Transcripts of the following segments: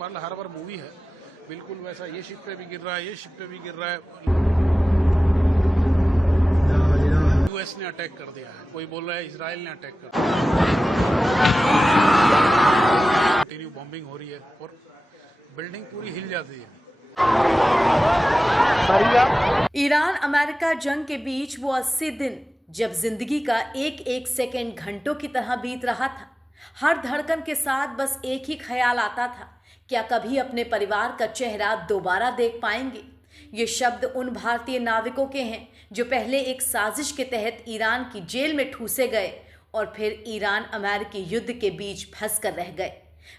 Pearl Harbor movie है, बिल्कुल वैसा ये शिप पे भी गिर रहा है, ये शिप पे भी गिर रहा है। यूएस ने अटैक कर दिया है, कोई बोल रहा है इजराइल ने अटैक कर दिया। कंटिन्यू बॉम्बिंग हो रही है और बिल्डिंग पूरी हिल जाती है। ईरान अमेरिका जंग के बीच वो 80 दिन जब जिंदगी का एक एक सेकंड घंटों की तरह बीत रहा था। हर धड़कन के साथ बस एक ही ख्याल आता था, क्या कभी अपने परिवार का चेहरा दोबारा देख पाएंगे। ये शब्द उन भारतीय नाविकों के हैं जो पहले एक साजिश के तहत ईरान की जेल में ठूसे गए और फिर ईरान अमेरिकी युद्ध के बीच फंस कर रह गए।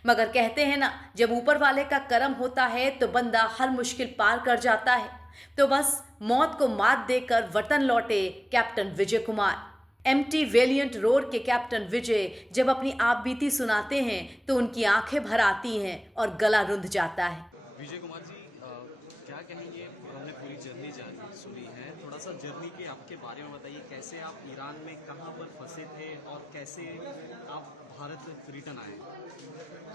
मगर कहते हैं ना, जब ऊपर वाले का करम होता है तो बंदा हर मुश्किल पार कर जाता है। तो बस मौत को मात देकर वतन लौटे captain Vijay Kumar. MT valiant road के कैप्टन विजय जब अपनी आपबीती सुनाते हैं तो उनकी आंखें भर आती हैं और गला रुंध जाता है। विजय कुमार जी, क्या कहेंगे? हमने पूरी जर्नी सुनी है, थोड़ा सा जर्नी के आपके बारे में बताइए। कैसे आप ईरान में कहाँ पर फंसे थे और कैसे आप भारत रिटर्न आए?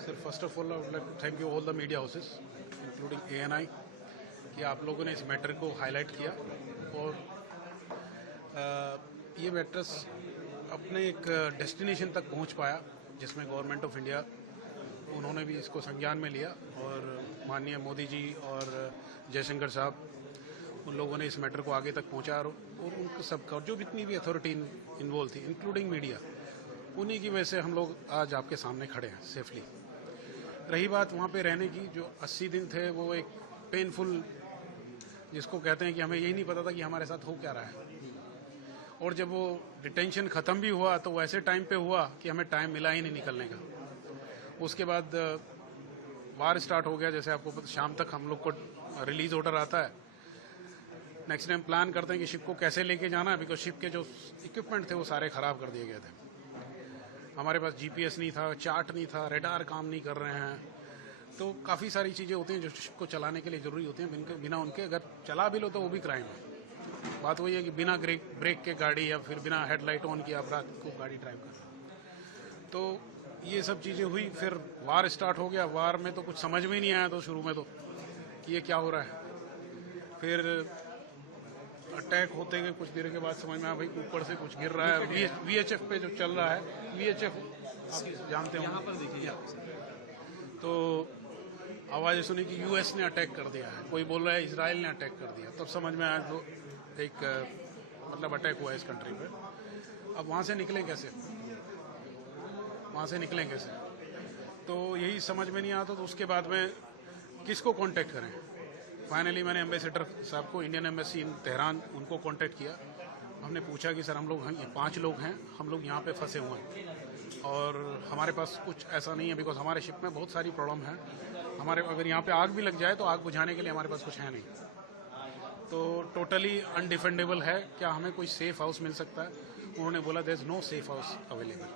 Sir, first of all I would like to thank you all the media houses including ANI कि आप लोगों ने इस मैटर को हाईलाइट किया और ये मैटर्स अपने एक डेस्टिनेशन तक पहुंच पाया, जिसमें गवर्नमेंट ऑफ इंडिया उन्होंने भी इसको संज्ञान में लिया और माननीय मोदी जी और जयशंकर साहब उन लोगों ने इस मैटर को आगे तक पहुंचा और उनको सबका जो जितनी भी अथॉरिटी इन्वॉल्व थी इंक्लूडिंग मीडिया, उन्हीं की वजह से हम लोग आज आपके सामने खड़े हैं सेफली। रही बात वहाँ पे रहने की, जो 80 दिन थे वो एक पेनफुल, जिसको कहते हैं कि हमें यही नहीं पता था कि हमारे साथ हो क्या रहा है। और जब वो डिटेंशन ख़त्म भी हुआ तो वैसे टाइम पे हुआ कि हमें टाइम मिला ही नहीं निकलने का। उसके बाद वार स्टार्ट हो गया, जैसे आपको पता, शाम तक हम लोग को रिलीज ऑर्डर आता है। नेक्स्ट टाइम प्लान करते हैं कि शिप को कैसे लेके जाना है, बिकॉज शिप के जो इक्विपमेंट थे वो सारे ख़राब कर दिए गए थे। हमारे पास GPS नहीं था, चार्ट नहीं था, रेडार काम नहीं कर रहे हैं। तो काफ़ी सारी चीज़ें होती हैं जो शिप को चलाने के लिए ज़रूरी होती हैं, बिना उनके अगर चला भी लो तो वो भी क्राइम है। बात वही है कि बिना ब्रेक के गाड़ी या फिर बिना हेडलाइट ऑन किए आप रात को गाड़ी ड्राइव कर, तो ये सब चीज़ें हुई। फिर वार स्टार्ट हो गया। वार में तो कुछ समझ में ही नहीं आया तो शुरू में तो कि ये क्या हो रहा है। फिर अटैक होते गए, कुछ देर के बाद समझ में आया भाई ऊपर से कुछ गिर रहा है। VHF पे जो चल रहा है, VHF आप जानते हो, यहाँ पर देखिए, तो आवाज़ सुनी कि US ने अटैक कर दिया है, कोई बोल रहा है इजराइल ने अटैक कर दिया। तब समझ में आया तो एक मतलब अटैक हुआ इस कंट्री पे। अब वहाँ से निकलें कैसे, तो यही समझ में नहीं आता। तो उसके बाद में किसको कांटेक्ट करें। फाइनली मैंने एम्बेसडर साहब को, इंडियन एम्बेसी इन तेहरान, उनको कांटेक्ट किया। हमने पूछा कि सर हम लोग 5 लोग हैं, हम लोग यहाँ पे फंसे हुए हैं और हमारे पास कुछ ऐसा नहीं है, बिकॉज हमारे शिप में बहुत सारी प्रॉब्लम है। हमारे अगर यहाँ पे आग भी लग जाए तो आग बुझाने के लिए हमारे पास कुछ है नहीं, तो टोटली अनडिफेंडेबल है। क्या हमें कोई सेफ हाउस मिल सकता है? उन्होंने बोला there is no safe house available.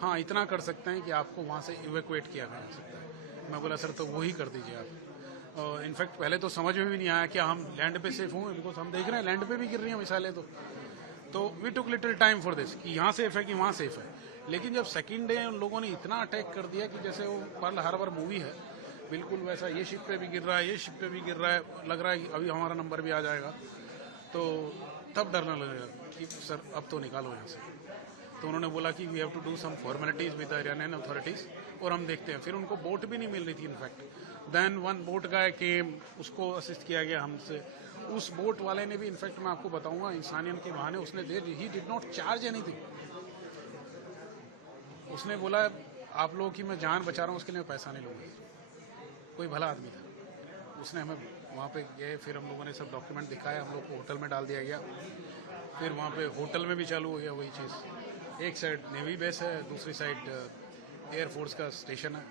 हाँ, इतना कर सकते हैं कि आपको वहाँ से इवैक्यूएट किया जा सकता है। मैं बोला सर तो वही कर दीजिए आप। इनफैक्ट पहले तो समझ में भी नहीं आया कि हम लैंड पे सेफ होंगे, बिकॉज हम देख रहे हैं लैंड पे भी गिर रही हैं मिसाइलें। तो we took little time for this कि यहाँ सेफ है कि वहाँ सेफ है। लेकिन जब सेकेंड डे उन लोगों ने इतना अटैक कर दिया कि जैसे वो पर्ल हार्बर मूवी है, बिल्कुल वैसा ये शिप पे भी गिर रहा है, ये शिप पे भी गिर रहा है, लग रहा है कि अभी हमारा नंबर भी आ जाएगा। तो तब डरने लगेगा कि सर अब तो निकालो यहाँ से। तो उन्होंने बोला कि we have to do some formalities with the Iranian authorities, और हम देखते हैं। फिर उनको बोट भी नहीं मिल रही थी इनफैक्ट। देन वन बोट गाय केम, उसको असिस्ट किया गया हमसे। उस बोट वाले ने भी, इनफैक्ट मैं आपको बताऊंगा, इंसानियत के बहाने उसने he did not charge anything. उसने बोला आप लोगों की मैं जान बचा रहा हूँ, उसके लिए मैं पैसा नहीं लूँगा। कोई भला आदमी था। उसने हमें वहाँ पे गए, फिर हम लोगों ने सब डॉक्यूमेंट दिखाया, हम लोग को होटल में डाल दिया गया। फिर वहाँ पे होटल में भी चालू हो गया वही चीज़। एक साइड नेवी बेस है, दूसरी साइड एयरफोर्स का स्टेशन है,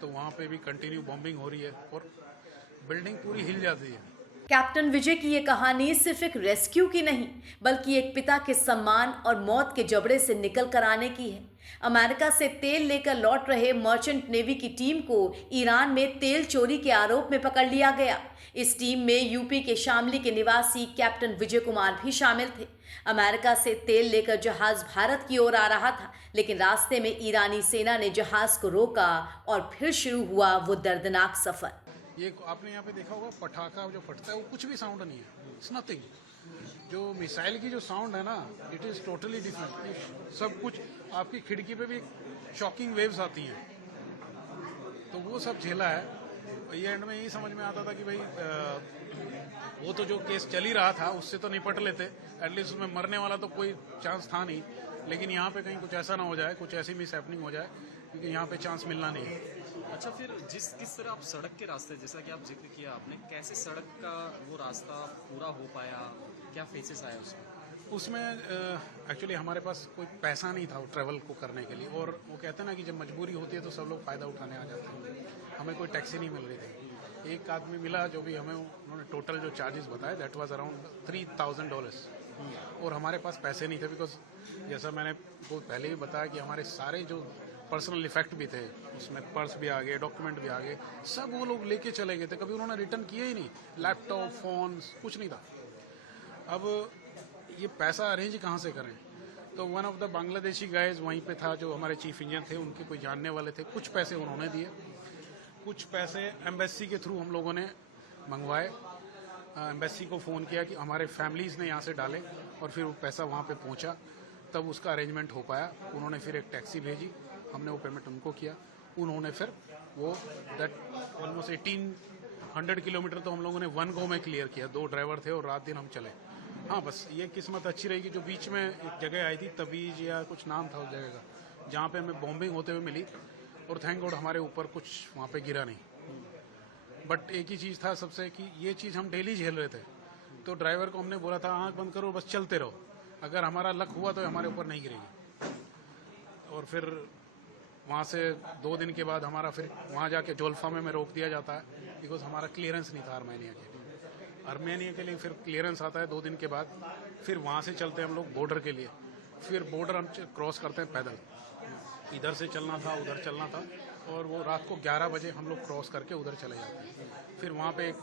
तो वहाँ पे भी कंटिन्यू बॉम्बिंग हो रही है और बिल्डिंग पूरी हिल जाती है। कैप्टन विजय की ये कहानी सिर्फ एक रेस्क्यू की नहीं, बल्कि एक पिता के सम्मान और मौत के जबड़े से निकल कर आने की है। अमेरिका से तेल लेकर लौट रहे मर्चेंट नेवी की टीम को ईरान में तेल चोरी के आरोप में पकड़ लिया गया। इस टीम में यूपी के शामली के निवासी कैप्टन विजय कुमार भी शामिल थे। अमेरिका से तेल लेकर जहाज भारत की ओर आ रहा था, लेकिन रास्ते में ईरानी सेना ने जहाज को रोका और फिर शुरू हुआ वो दर्दनाक सफर। ये आपने यहाँ पे देखा होगा, पटाखा जो फटता है वो कुछ भी साउंड नहीं है, इट्स नथिंग। जो मिसाइल की जो साउंड है ना, इट इज़ टोटली डिफरेंट। सब कुछ आपकी खिड़की पे भी शॉकिंग वेव्स आती हैं, तो वो सब झेला है। ये एंड में यही समझ में आता था कि भाई वो तो जो केस चल ही रहा था उससे तो निपट लेते, एटलीस्ट उसमें मरने वाला तो कोई चांस था नहीं। लेकिन यहाँ पे कहीं कुछ ऐसा ना हो जाए, कुछ ऐसी मिस हैपनिंग हो जाए, क्योंकि यहाँ पे चांस मिलना नहीं है। अच्छा, फिर किस तरह आप सड़क के रास्ते, जैसा कि आप जिक्र किया आपने, कैसे सड़क का वो रास्ता पूरा हो पाया, क्या फेसेस आया उसमें? एक्चुअली हमारे पास कोई पैसा नहीं था ट्रैवल को करने के लिए, और वो कहते हैं ना कि जब मजबूरी होती है तो सब लोग फ़ायदा उठाने आ जाते हैं। हमें कोई टैक्सी नहीं मिल रही थी। एक आदमी मिला जो भी हमें उन्होंने टोटल जो चार्जेस बताए दैट वाज अराउंड $3,000, और हमारे पास पैसे नहीं थे, बिकॉज जैसा मैंने वो पहले ही बताया कि हमारे सारे जो पर्सनल इफेक्ट भी थे, उसमें पर्स भी आ गए, डॉक्यूमेंट भी आ गए, सब वो लोग लेके चले गए थे, कभी उन्होंने रिटर्न किए ही नहीं। लैपटॉप, फोन, कुछ नहीं था। अब ये पैसा अरेंज कहाँ से करें? तो one of the Bangladeshi guys वहीं पे था, जो हमारे चीफ इंजीनियर थे, उनके कोई जानने वाले थे। कुछ पैसे उन्होंने दिए, कुछ पैसे एम्बेसी के थ्रू हम लोगों ने मंगवाए। एम्बेसी को फ़ोन किया कि हमारे फैमिलीज़ ने यहाँ से डाले, और फिर वो पैसा वहाँ पे पहुँचा, तब उसका अरेंजमेंट हो पाया। उन्होंने फिर एक टैक्सी भेजी, हमने वो पेमेंट उनको किया, उन्होंने फिर वो दैट ऑलमोस्ट 1800 किलोमीटर तो हम लोगों ने वन गो में क्लियर किया। 2 ड्राइवर थे और रात दिन हम चले। हाँ, बस ये किस्मत अच्छी रही कि जो बीच में एक जगह आई थी, तबीज या कुछ नाम था उस जगह का, जहाँ पे हमें बॉम्बिंग होते हुए मिली, और थैंक गॉड हमारे ऊपर कुछ वहाँ पे गिरा नहीं। बट एक ही चीज़ था सबसे, कि ये चीज़ हम डेली झेल रहे थे, तो ड्राइवर को हमने बोला था आँख बंद करो, बस चलते रहो, अगर हमारा लक हुआ तो हमारे ऊपर नहीं गिरेगी। और फिर वहाँ से 2 दिन के बाद हमारा फिर वहाँ जाके जोल्फा में रोक दिया जाता है, बिकॉज हमारा क्लियरेंस नहीं था आर्मेनिया के लिए। आर्मेनिया के लिए फिर क्लियरेंस आता है 2 दिन के बाद। फिर वहाँ से चलते हैं हम लोग बॉर्डर के लिए, फिर बॉर्डर हम क्रॉस करते हैं पैदल। इधर से चलना था, उधर चलना था, और वो रात को 11 बजे हम लोग क्रॉस करके उधर चले जाते हैं। फिर वहाँ पे एक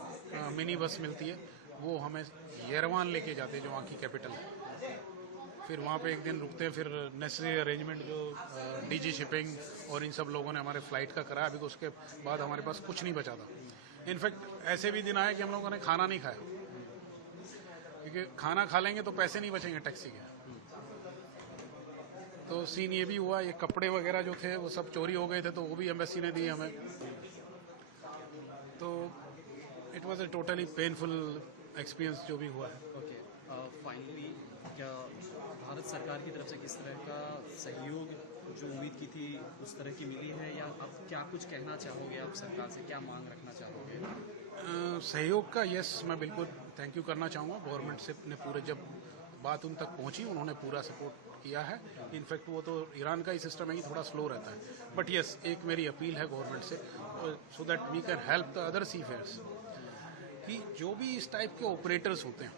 मिनी बस मिलती है, वो हमें येरेवान लेके जाते हैं, जो वहाँ की कैपिटल है। फिर वहाँ पे एक दिन रुकते हैं, फिर नेसेसरी अरेंजमेंट जो डीजी शिपिंग और इन सब लोगों ने हमारे फ्लाइट का कराया, बिकॉज उसके बाद हमारे पास कुछ नहीं बचा था। इनफैक्ट ऐसे भी दिन आए कि हम लोगों ने खाना नहीं खाया, क्योंकि खाना खा लेंगे तो पैसे नहीं बचेंगे टैक्सी के। तो सीन ये भी हुआ, ये कपड़े वगैरह जो थे वो सब चोरी हो गए थे, तो वो भी एम्बेसी ने दिए हमें। तो it was a totally painful experience जो भी हुआ है। ओके, फाइनली क्या भारत सरकार की तरफ से किस तरह का सहयोग जो उम्मीद की थी उस तरह की मिली है, या आप क्या कुछ कहना चाहोगे, आप सरकार से क्या मांग रखना चाहोगे? सहयोग का यस, मैं बिल्कुल थैंक यू करना चाहूँगा। गवर्नमेंट से ने पूरे, जब बात उन तक पहुँची, उन्होंने पूरा सपोर्ट किया है। इनफैक्ट वो तो ईरान का ही सिस्टम है कि थोड़ा स्लो रहता है, बट यस, एक मेरी अपील है गवर्नमेंट से, so that we can help the other seafarers, कि जो भी इस टाइप के ऑपरेटर्स होते हैं,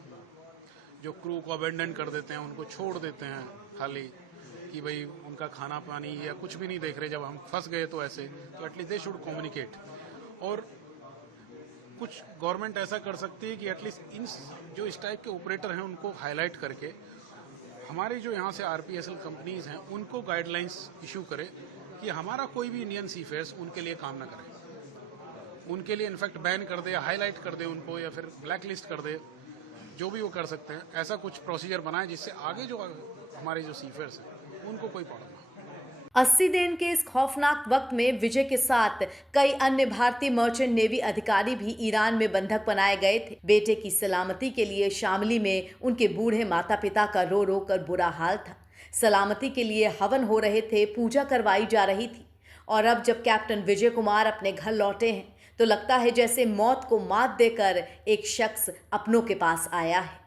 जो क्रू को अबेंडन कर देते हैं, उनको छोड़ देते हैं खाली, कि भाई उनका खाना पानी या कुछ भी नहीं देख रहे, जब हम फंस गए तो ऐसे, तो एटलीस्ट दे शुड कम्युनिकेट। और कुछ गवर्नमेंट ऐसा कर सकती है कि एटलीस्ट इन जो इस टाइप के ऑपरेटर हैं उनको हाईलाइट करके, हमारे जो यहाँ से आरपीएसएल कंपनीज हैं उनको गाइडलाइंस इशू करे कि हमारा कोई भी इंडियन सी फेयर्स उनके लिए काम ना करे, उनके लिए इनफैक्ट बैन कर दे, या हाईलाइट कर दे उनको, या फिर ब्लैक लिस्ट कर दे, जो भी वो कर सकते हैं। ऐसा कुछ प्रोसीजर बनाए जिससे आगे जो हमारे जो सी फेयर्स हैं उनको कोई प्रॉब्लम ना। 80 दिन के इस खौफनाक वक्त में विजय के साथ कई अन्य भारतीय मर्चेंट नेवी अधिकारी भी ईरान में बंधक बनाए गए थे। बेटे की सलामती के लिए शामली में उनके बूढ़े माता पिता का रो रो कर बुरा हाल था। सलामती के लिए हवन हो रहे थे, पूजा करवाई जा रही थी, और अब जब कैप्टन विजय कुमार अपने घर लौटे हैं तो लगता है जैसे मौत को मात देकर एक शख्स अपनों के पास आया है।